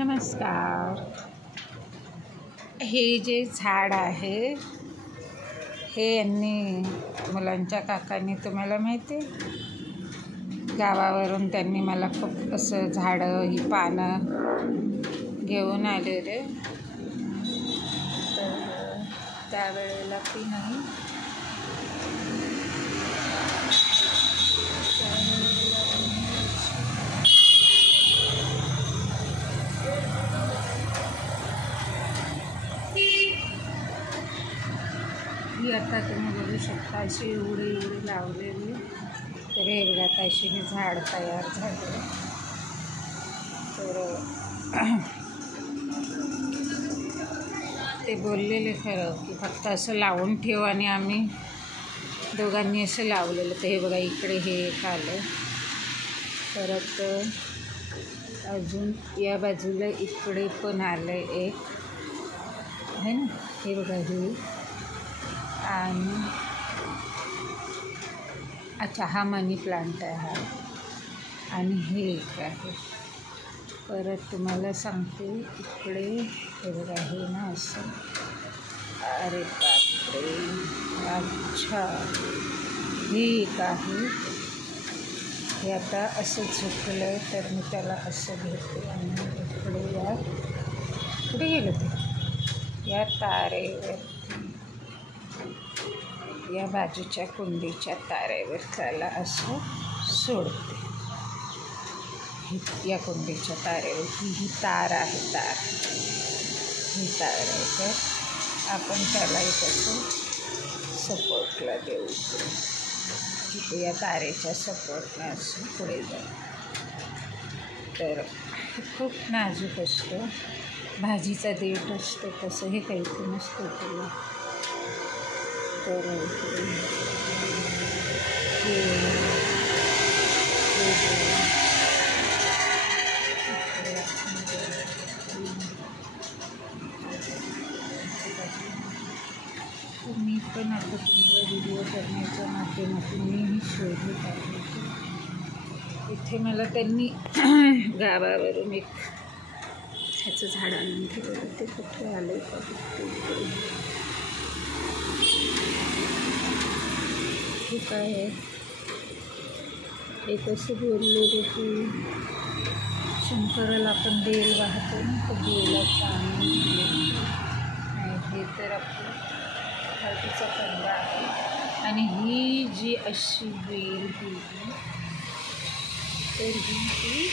नमस्कार. हे जे झाड आहे हे यांनी मुलांच्या काकांनी, तुम्हाला माहिती आहे, गावावरून त्यांनी मला खूप असं झाडं ही पानं घेऊन आलेले. तर त्यावेळेला ती नाही, ही आता तुम्ही बघू शकता अशी एवढी लावलेली. तर हे बघा आता अशी हे झाड तयार झाले. तर ते बोललेले खरं की फक्त असं लावून ठेव, आणि आम्ही दोघांनी असं लावलेलं. तर हे बघा इकडे हे एक आलं, परत अजून या बाजूला इकडे पण आलं एक आहे ना, हे बघा हे. आणि अच्छा हा मनी प्लांट आहे हा, आणि हे एक आहे. परत तुम्हाला सांगते इकडे हे बघा हे ना असं, अरे बापरे, अच्छा हे एक आहे. हे आता असं झुकलं आहे, तर मी त्याला असं घेते आणि इकडे या कुठे गेलं ते, या तारेवर, या बाजूच्या कुंडीच्या तारेवर त्याला असं सोडते. या कुंडीच्या तारेवर ही तार आहे, ही तार आहे. तर आपण त्याला एक असं सपोर्टला देऊ, तिथे या तारेच्या सपोर्टने असं पुढे जाऊ. तर खूप नाजूक असतं, भाजीचा देठ असतो तसं हे काही नसतं तुला. तर मी पण आता तुम्हाला व्हिडिओ करण्याच्या माध्यमातून मीही शोधत आहे. इथे मला त्यांनी गावावरून एक ह्याचं झाड आणून ठेवलं. ते कुठे आलं का, हे काय आहे. एक असं बोललेलं की शंकराला आपण बेल वाहतो ना, तर बेलाचा आनंद. हे तर आपलं हळदीचा कंदा आहे. आणि ही जी अशी बेल ही, तर ही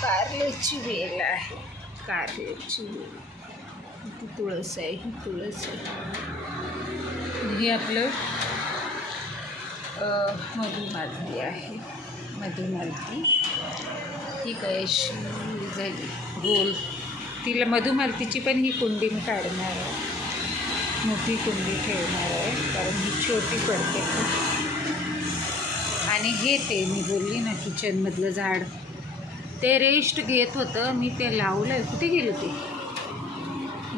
कारल्याची वेल आहे. कारल्याची वेल, ती तुळस आहे, ही तुळस आहे. हे आपलं मधुमालती आहे. मधुमालती ही काय अशी झाली गोल. तिला मधुमालतीची पण ही कुंडी मी काढणार आहे, मोठी कुंडी ठेवणार आहे, कारण ही छोटी पडते खूप. आणि हे ते मी बोलली ना किचनमधलं झाड, ते रेस्ट घेत होतं, मी ते लावलं आहे. कुठे गेलं ते,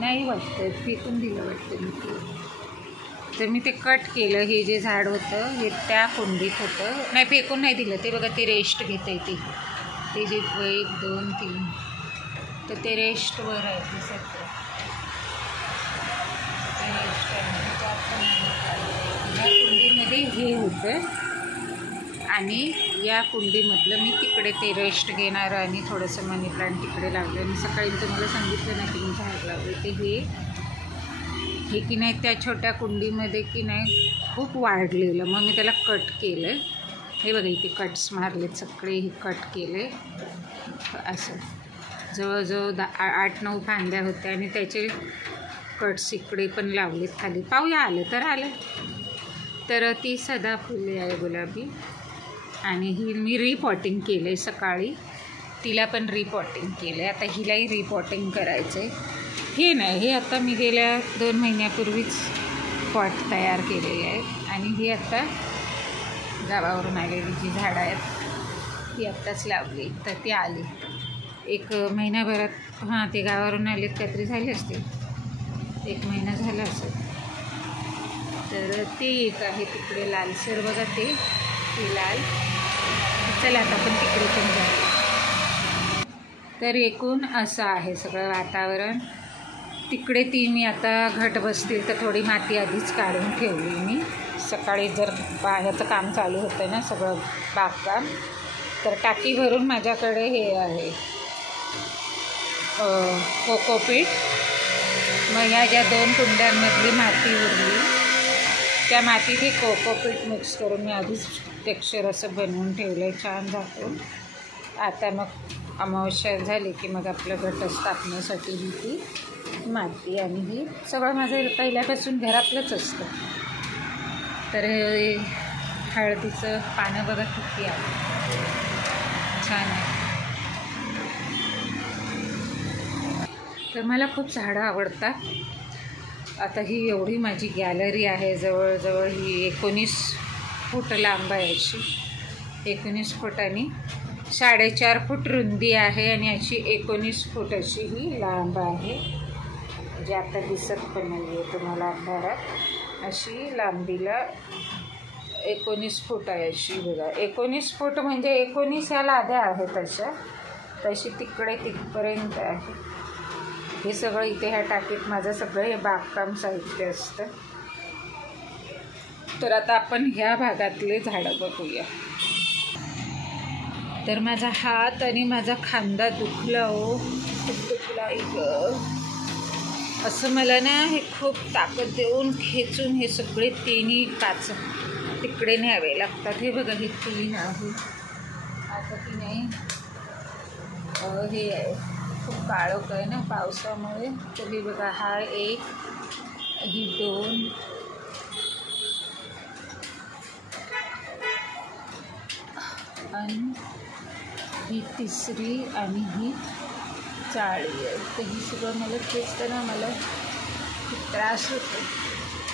नाही वाटतं, फेकून दिलं वाटतं मी ते. तर मी ते कट केलं. हे जे झाड होतं हे त्या कुंडीत होतं, नाही फेकून नाही दिलं. ते बघा ते रेस्ट घेतं आहे, ते जे 1 2 3, तर ते रेस्टवर आहे ते सगळं. या कुंडीमध्ये हे होतं, आणि या कुंडीमधलं मी तिकडे ते रेस्ट घेणार आणि थोडंसं मनी प्लांट तिकडे लावलं. आणि सकाळी तुम्हाला सांगितलं ना की मी झाड लावलं, ते हे की नाही त्या छोट्या कुंडीमध्ये की नाही खूप वाढलेलं. मग मी त्याला कट केलं. हे बघा इथे कट्स मारलेत सगळे, हे कट केले असं. जवळजवळ 8-9 फांद्या होत्या, आणि त्याचे कट्स इकडे पण लावलेत खाली. पाहूया आलं तर आलं. तर ती सदाफुले आहे गुलाबी, आणि ही मी रिपॉटिंग केलं आहे सकाळी. तिला पण रिपॉटिंग केलं आहे. आता हिलाही रिपॉटिंग करायचं आहे. हे नाही, हे आता मी गेल्या 2 महिन्यापूर्वीच पॉट तयार केलेले आहेत. आणि ही आता गावावरून आलेली जी झाडं आहेत ती आत्ताच लावली. तर ती आली 1 महिन्याभरात. हां, ते गावावरून आलेत काहीतरी झाले असतील, 1 महिना झाला असेल. तर ते एक आहे तिकडे लालसर बघा, ते लाल. चला आता आपण तिकडे पण जाऊ. तर एकूण असं आहे सगळं वातावरण. तिकडे ती मी आता घट बसतील तर थोडी माती आधीच काढून ठेवली मी. सकाळी जर बाहेरचं काम चालू होतं ना सगळं बागकाम, तर टाकी भरून माझ्याकडे हे आहे कोकोपीट. मग ह्या ज्या 2 कुंड्यांमधली माती उरली त्या मातीत हे कोकोपीट मिक्स करून मी आधीच टेक्स्चर असं बनवून ठेवलं आहे छान झाकून. आता मग अमावस्या झाली की मग आपलं घट स्थापनेसाठी ही ती माती. आणि ही सगळं माझं पहिल्यापासून घरातलंच असतं. तर हे हळदीचं पानं बघा किती आहे, छान आहे. तर मला खूप झाडं आवडतात. आता ही एवढी माझी गॅलरी आहे, जवळजवळ ही 19 फूट लांब आहे अशी. 19 फूट आणि 4.5 फूट रुंदी आहे आणि अशी 19 फूट अशी ही लांब आहे. जे आता दिसत पण नाही आहे तुम्हाला अंधारात. अशी लांबीला 19 फूट आहे अशी बघा. 19 फूट म्हणजे 19 या लाद्या आहेत अशा. तशी तिकडे तिथपर्यंत आहे. हे सगळं इथे ह्या टाकीत माझं सगळं हे बागकाम साहित्य असतं. तर आता आपण ह्या भागातले झाडं बघूया. तर माझा हात आणि माझा खांदा दुखला हो, खूप दुखला असं. मला ना हे खूप ताकद देऊन खेचून हे सगळे 3 काच तिकडे न्यावे लागतात. हे बघा हे 3 आहे. आता की नाही हे आहे खूप काळोख आहे ना पावसामुळे. तर हे बघा हा 1, ही 2, आणि ही 3री आणि ही 4वी आहे. तर ही सगळं मला खेचताना मला खूप त्रास होतो.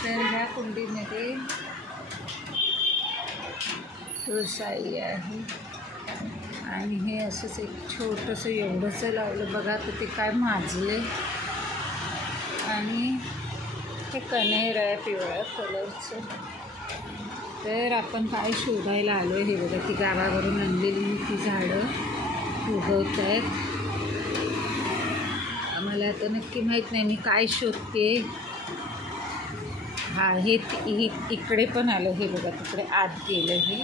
तर ह्या कुंडीमध्ये तुळसाई आहे आणि हे असंच एक छोटंसं एवढंसं लावलं बघा. तर ते काय माजले. आणि हे कण्हेर आहे पिवळ्या कलरचं. तर आपण काय शोधायला आलो हे बघा. ती गावावरून आणलेली ती झाडं उगवत आहेत. मला आता नक्की माहीत नाही मी काय शोधते. हे इकडे पण आलं हे बघा. तिकडे आत गेलं हे.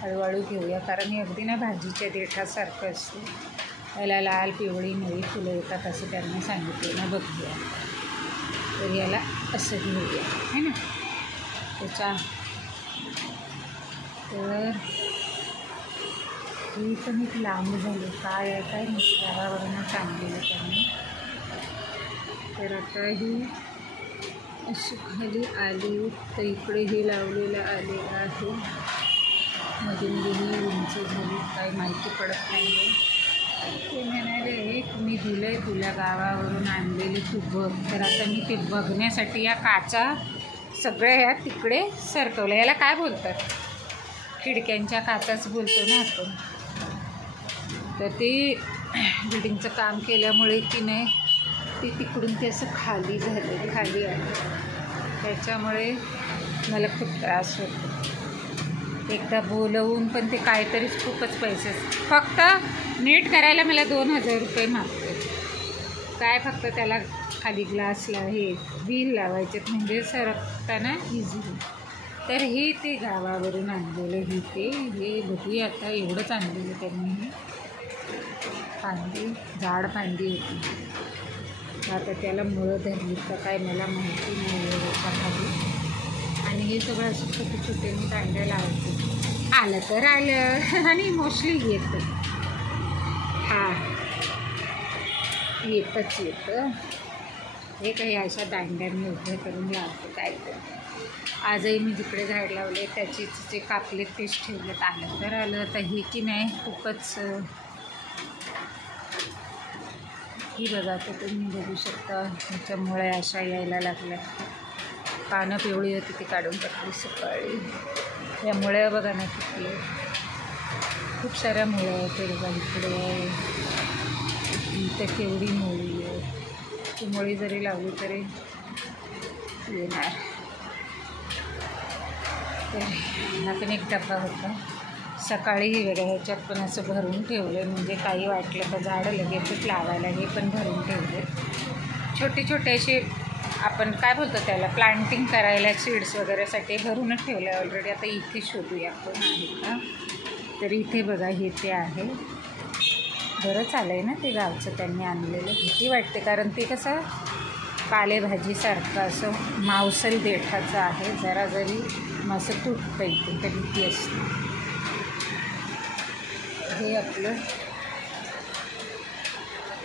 हळूहळू घेऊया कारण हे अगदी ना भाजीच्या देठासारखं असतं. याला लाल पिवळी निळी फुलं येतात असं त्यांनी सांगितलं ना. बघूया. तर याला असं घेऊया है ना. त्याच्या तर ही पण एक लांब झाली काय आहे काय गावावरूनच आणलेलं त्यांनी. तर आता ही अशी खाली आली. तर इकडे हे लावलेलं आलेलं आहे. मधून ही उंच झाली काय माहिती पडत नाही आहे. ते म्हणाले मी दिलं आहे तुला गावावरून आणलेली तू बघ. तर आता मी ते बघण्यासाठी या काचा सगळ्या ह्या तिकडे सरकवल्या. याला काय बोलतात? खिडक्यांच्या काचाच बोलतो ना आपण. तर ते बिल्डिंगचं काम केल्यामुळे की नाही ती तिकडून ते असं खाली झालं खाली आहे. त्याच्यामुळे मला खूप त्रास होतो. एकदा बोलवून पण ते काहीतरीच खूपच पैसे फक्त नीट करायला मला 2000 रुपये मागते. काय फक्त त्याला खाली ग्लासला हे व्हील लावायचे म्हणजे सरकताना इझी. तर हे ते गावावरून आणलेलं हे बघूया आता. एवढंच आणलेलं त्यांनी. हे फांदी जाड फांदी होती. आता त्याला मुळं धरली का काय मला माहिती नाही एवढं खाली. आणि हे सगळं असं छोटे छोटे मी दांड्या लावते. आलं तर आलं आणि मोस्टली येतं. येतं. हे काही अशा दांड्यांनी उभे करून लावते काय तर. आजही मी जिकडे झाड लावले त्याचीच जे कापले तेच ठेवलेत. आलं तर आलं. तर ही की नाही खूपच ही बघा. तर तुम्ही बघू शकता ह्याच्यामुळे अशा यायला लागल्या. पानं पिवळी होती ती काढून टाकली सकाळी. या मुळ्या बघा ना किती खूप साऱ्या मुळ्या आहेत. ते बघा इकडे इथं केवढी मुळी आहे. ती मुळी जरी लावली तरी येणार. तर हा पण एक डब्बा होता. सकाळी ह्याच्यात पण असं भरून ठेवलं, म्हणजे काही वाटलं तर झाडं लगेचच लावायला हे पण भरून ठेवले. छोटे छोटे असे आपण काय बोलतो त्याला, प्लांटिंग करायला सीड्स वगैरेसाठी भरूनच ठेवलं आहे ऑलरेडी. आता इथे शोधूया कोण आहे का. तर इथे बघा हे ते आहे. बरं चाललं आहे ना ते गावचं त्यांनी आणलेलं. भीती वाटते कारण ते कसं पालेभाजीसारखं असं मांसल देठाचं आहे. जरा जरी असं तुटतं इथे तर भीती असते. हे आपलं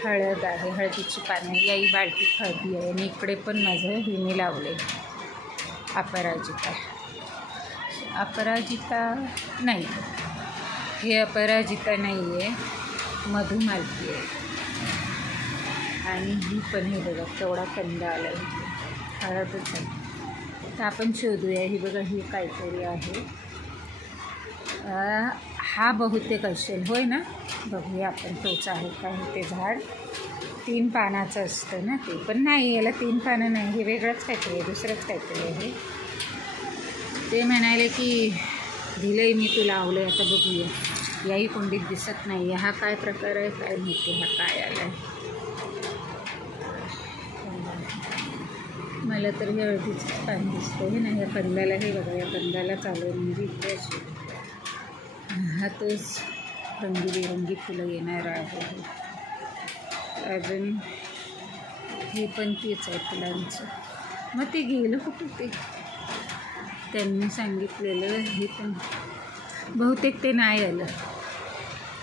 हळद आहे, हळदीची पानं. याही बाल्टीत हळदी आहे. आणि इकडे पण माझं हिने लावले अपराजिता. अपराजिता नाही, हे अपराजिता नाही आहे, मधुमालती आहे. आणि ही पण हे बघा केवढा कंद आला आहे, हळदच आहे. तर आपण शोधूया. ही बघा ही काहीतरी आहे. हा बहुतेक असेल, होय ना. बघूया आपण तोच आहे का. ते झाड 3 पानाचं असतं ना ते, पण नाही याला 3 पानं नाही, हे वेगळंच काहीतरी आहे, दुसरंच काहीतरी आहे. ते म्हणाले की दिलं आहे मी तू लावलं आहे, आता बघूया. याही कुंडीत दिसत नाही. हा काय प्रकार आहे काय माहिती. हा काय आला आहे मला तर हे हळदीचं पान दिसतं. हे नाही, या कंदाला हे बघा, या कंदाला चालू आहे म्हणजे इथे अशी हातच रंगीबेरंगी फुलं येणार आहे. अजून हे पण तेच आहे फुलांचं. मग ते गेलं कुठं ते त्यांनी सांगितलेलं. हे पण बहुतेक ते नाही आलं.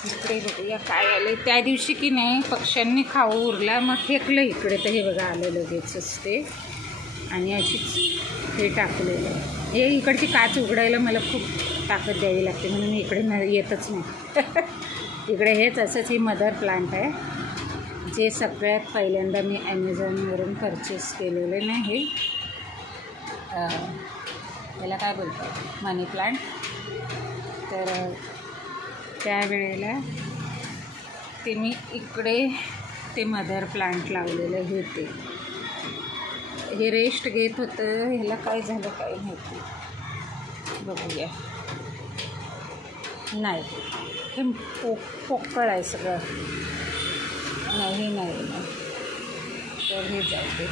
इकडे बघूया काय आलं. त्या दिवशी की नाही पक्ष्यांनी खाऊ उरला मग फेकलं इकडे. तर हे बघा आलं लगेचच ते. आणि अशीच हे टाकलेलं. हे इकडची काच उघडायला मला खूप ताकद द्यावी लागते म्हणून मी इकडे येतच नाही. इकडे हेच असंच ही मदर प्लांट आहे, जे सगळ्यात पहिल्यांदा मी ॲमेझॉनवरून परचेस केलेलं नाही. याला काय बोलतात, मनी प्लांट. तर त्यावेळेला ते मी इकडे ते मदर प्लांट लावलेलं. हे रेस्ट घेत होतं. ह्याला काय झालं काय माहिती. बघूया. नाही हे पोकळ आहे सगळं. नाही. तर हे जाऊ दे.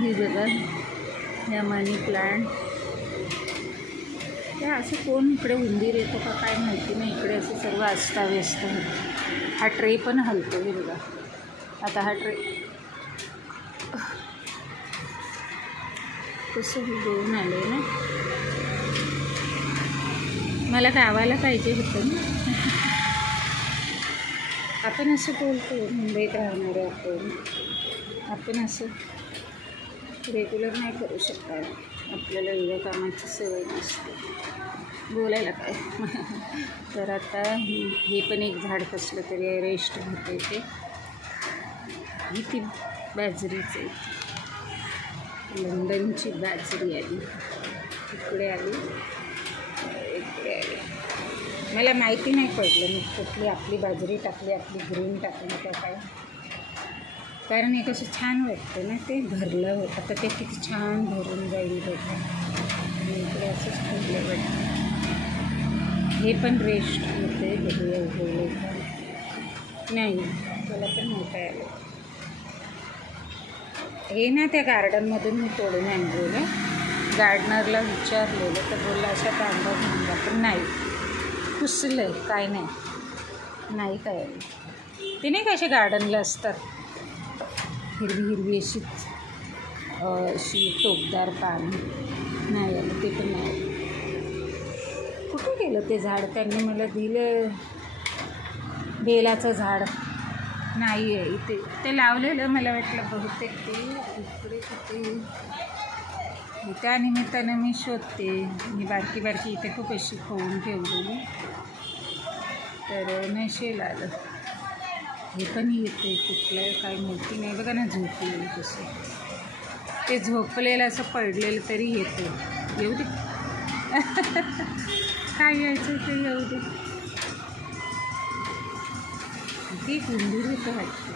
ही बघा ह्या मनी प्लांट. त्या असं कोण इकडे उंदीर येतो का काय माहिती नाही. इकडे असं सर्व अस्ताव्यस्त होतं. हा ट्रे पण हलतो. हे बघा आता हा ट्रे कसं घेऊन आले ना. मला गावाला पाहिजे होतं ना. आपण असं बोलतो मुंबईत राहणारे आपण असं रेग्युलर नाही करू शकत. आपल्याला एवढ्या कामाची सवय नसते बोलायला काय. तर आता हे पण एक झाड कसलं तरी रेस्ट होते. ते ही ती बाजरीच आहे, लंडनची बाजरी आली. इकडे आली. मला माहिती नाही पडलं मी कुठली आपली बाजरी टाकली, आपली ग्रीन टाकली का काय. कारण हे कसं छान वाटतं ना ते भरलं. आता ते किती छान भरून जाईल बघा. इकडे असंच ठेवलं वाटतं. हे पण रेस्ट होते. बघूया उगवलं का नाही. त्याला पण मोठं आलं. हे ना त्या गार्डनमधून मी तोडून आणलेलं. गार्डनरला विचारलेलं तर बोलला अशा कांदा घेऊन जा. पण नाही पुसलं आहे काय नाही काय आलं. ते नाही का असे गार्डनला असतात हिरवी अशी टोकदार पान. नाही आलं ते पण नाही. कुठे गेलं ते झाड. त्यांनी मला दिलं बेलाचं झाड. नाही आहे इथे. ते लावलेलं मला वाटलं बहुतेक ते इकडे कुठे. त्या निमित्तानं मी शोधते. मी बारकी इथे खूप अशी खाऊन ठेवलेली. तर नशेल आलं. हे पण येते कुठलं काय माहिती नाही. बघा ना झोपलेलं कसं. ते झोपलेलं असं पडलेलं तरी येते. येऊ दे. काय यायचं ते येऊ दे. ती उंदीर होतं वाटतं.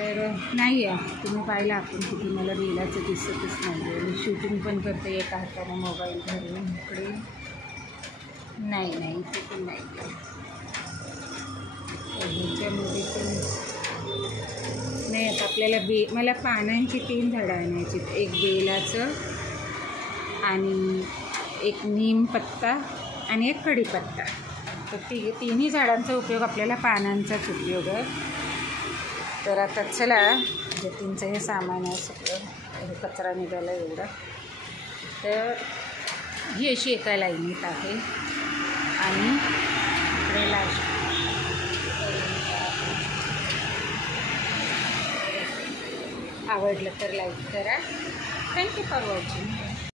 तर नाही आहे, तुम्ही पाहिलं आपण तिथे मला बेलाचं दिसतच नाही आहे. मी शूटिंग पण करते एका हाताने मोबाईल धरून. इकडे नाही इथे पण नाही आहे. ह्याच्यामध्ये पण नाही. आता आपल्याला मला पानांची 3 झाडं आणायची. एक बेलाचं आणि एक नीम पत्ता आणि एक कढीपत्ता. तर तिन्ही झाडांचा उपयोग आपल्याला पानांचाच उपयोग आहे. तर आता चला, जतींचं हे सामान आहे सगळं, हे कचरा निघाला एवढा. तर ही अशी एका लाईनीत आहे आणि इकडे लास्ट. आवडलं तर लाईक करा. Thank you for watching.